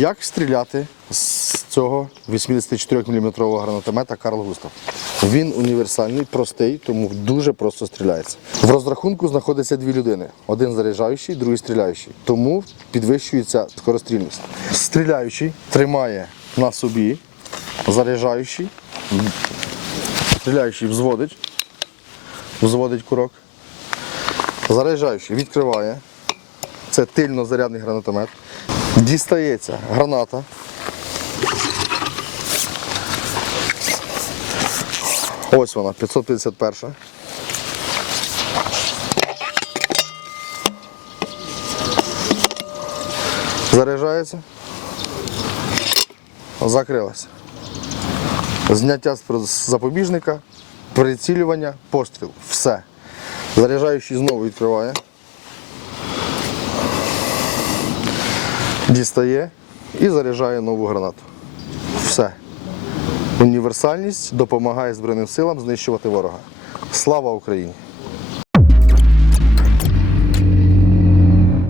Як стріляти з цього 84-мм гранатомета Карл Густав? Він універсальний, простий, тому дуже просто стріляється. В розрахунку знаходяться дві людини: один заряджаючий, другий стріляючий. Тому підвищується скорострільність. Стріляючий тримає на собі, заряджаючий, стріляючий взводить, взводить курок. Заряджаючий відкриває. Це тильно-зарядний гранатомет. Дістається граната. Ось вона, 551. Заряджається. Закрилася. Зняття з запобіжника, прицілювання, постріл. Все. Заряджаючий знову відкриває. Дістає і заряджає нову гранату. Все. Універсальність допомагає Збройним силам знищувати ворога. Слава Україні!